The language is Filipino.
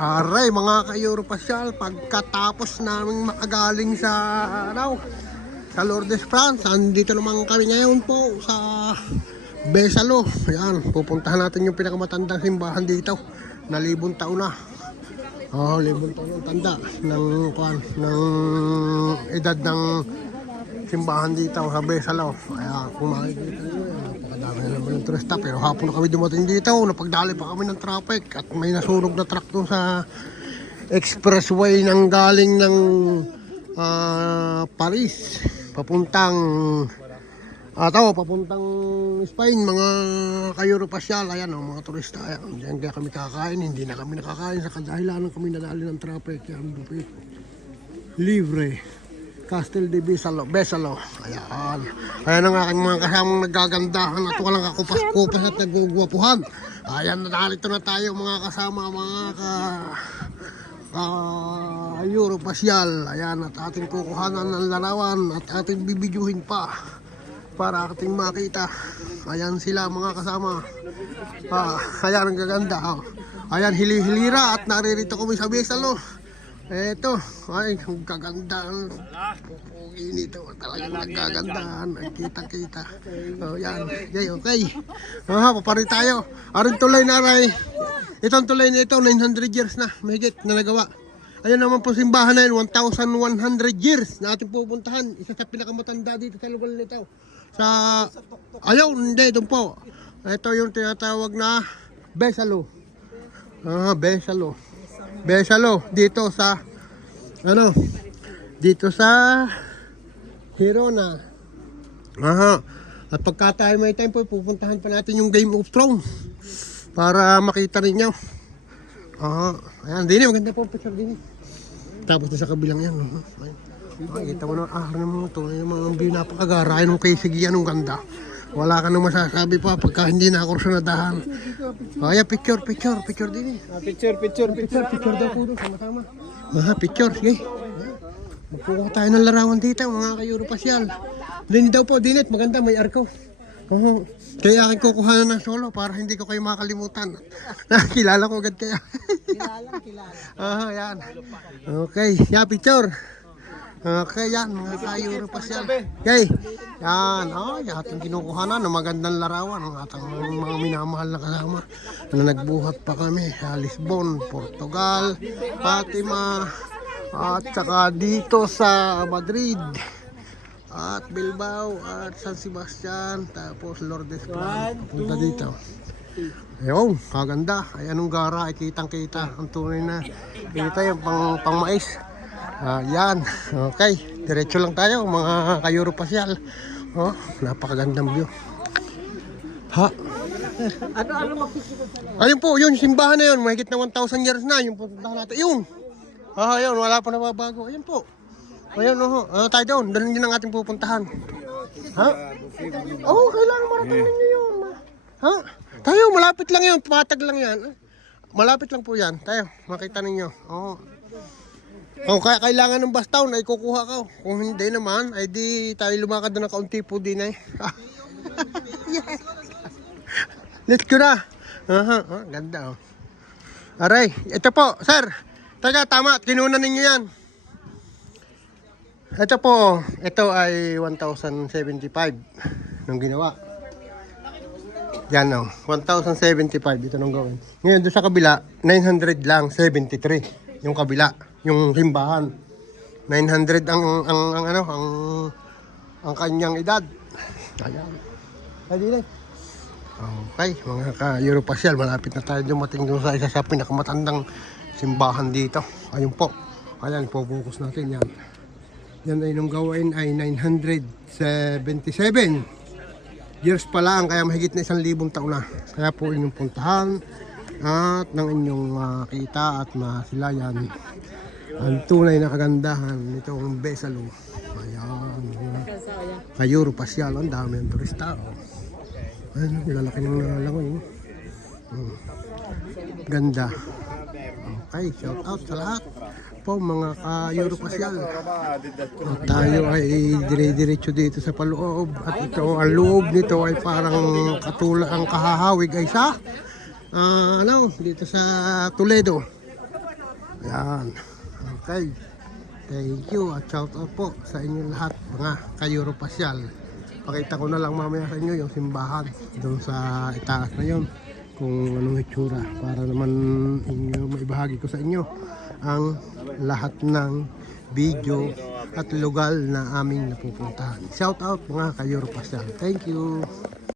Aray mga ka-Europasyal, pagkatapos namin makagaling sa sa Lourdes, France, andito naman kami ngayon po sa Besalo. Ayan, pupuntahan natin yung pinakamatandang simbahan dito na 1,000 taon na. Oh, 1,000 taon ang tanda ng edad ng simbahan dito sa Besalo. Ayan, kung makikita nyo, napakadami na naman ng turista. Pero hapon na kami dumating dito, napagdali pa kami ng traffic at may nasunog na truck doon sa expressway ng galing ng Paris papuntang papuntang Spain, mga ka-Europasyal. Ayan o, mga turista. Ayan, diyan kaya kami kakain. Hindi na kami nakakain sa kadahilan kami nadali ng traffic. Ayan, bupit libre Castel de Besalo. Ayan. Ayan ang aking mga kasamang nagagandahan at walang kakupas-kupas at nagugwapuhan. Ayan, narito na tayo mga kasama, mga Europasyal. Ayan, at ating kukuhanan ng larawan at ating bibidyuhin pa para ating makita. Ayan sila mga kasama. Ayan, ang gaganda. Ayan, hili-hilira at naririto kami sa Besalo. Eto, ay, ang kagandahan. Pupugi nito, talagang nagkagandahan. Ay, kita-kita. O, yan. Okay. Papari tayo. Aring tulay na aray. Itong tulay na ito, 900 years na. Mahigit na nagawa. Ayun naman po simbahan na yun, 1,100 years na ating pupuntahan. Isa sa pinakamatanda dito sa lugar nito. Ayaw, hindi, doon po. Ito yung tinatawag na Besalo. Besalo dito sa dito sa Girona. At pagka tayo may time po, pupuntahan pa natin yung Game of Thrones para makita ninyo. Ayan, din maganda po picture din. Tapos sa kabilang yan. Kita mo na mo ito, yung mga napakagara, yung kaysigian ng ganda. Wala ka nang masasabi pa pagka hindi na ako sunadahan. Ayan, picture din eh. Picture daw po doon, sama-sama. Picture, sige. Magkukuha tayo ng larawan dito, mga ka-Europasyal. Din daw po, dinit, maganda, may arko. Kaya akin kukuha na ng solo para hindi ko kayo makalimutan. Nakilala ko agad kaya. Kilala. Yan. Okay, picture. Okay, yan, mga ka-Europasyal. Okay, yan, ating kinukuha na ng magandang larawan ng ating mga minamahal na kasama na nagbuhat pa kami sa Lisbon, Portugal, Fatima, at saka dito sa Madrid, at Bilbao, at San Sebastian, tapos Lourdes, punta dito. Ayun, kaganda. Ayan ang gara, ay kitang-kita ang tunay na kita yung pang mais. Yan, okay, diretso lang tayo mga ka-Europasyal. Napakagandang view. Ayun po, yun, simbahan na yun, mahigit na 1,000 years na yung puntahan natin. Yun, yun, wala pa nababago. Ayun po, ayun, tayo doon, doon yun ang ating pupuntahan. Kailangan marating ninyo yun. Tayo, malapit lang yun, patag lang yan. Malapit lang po yan, tayo, makita ninyo. Kaya kailangan ng bus town ay kukuha ka. Kung hindi naman, ay di tayo lumakad na ng kaunti po din ay. Yes. Let's go na. Ganda Aray, ito po, sir. Taga, tama, kinunan ninyo yan. Ito po, ito ay 1,075 nung ginawa. Yan 1,075 ito nung gawin. Ngayon doon sa kabila, 900 lang, 73 yung kabila. Yung simbahan 900 ang kanyang edad. Ayan. Okay, mga ka-Europasyal, malapit na tayo dumating doon sa isa sa pinakamatandang simbahan dito. Ayun po. Ayan, focus natin yan. Yan ay nung gawain ay 977 years pa lang, kaya mahigit na 1,000 taon na. Kaya po inyong puntahan at ng inyong makita at masilayan ang tunay na kagandahan nitong Besalo. Ayan. Ka-Europasyal, ang dami ng turista. Ayan, lalaki ng nalangoy. Ganda. Okay, shout out sa lahat po mga ka-Europasyal. At tayo ay dire-diretso dito sa paloob. At ito, ang loob nito ay parang katulad ang kahahawig ay sa dito sa Toledo. Ayan. Okay. Thank you at shout out po sa inyo lahat mga ka-Europasyal. Pakita ko na lang mamaya sa inyo yung simbahan doon sa itaas na yun kung anong itsura para naman inyo maibahagi ko sa inyo ang lahat ng video at lugar na aming napupuntahan. Shout out mga ka-Europasyal. Thank you.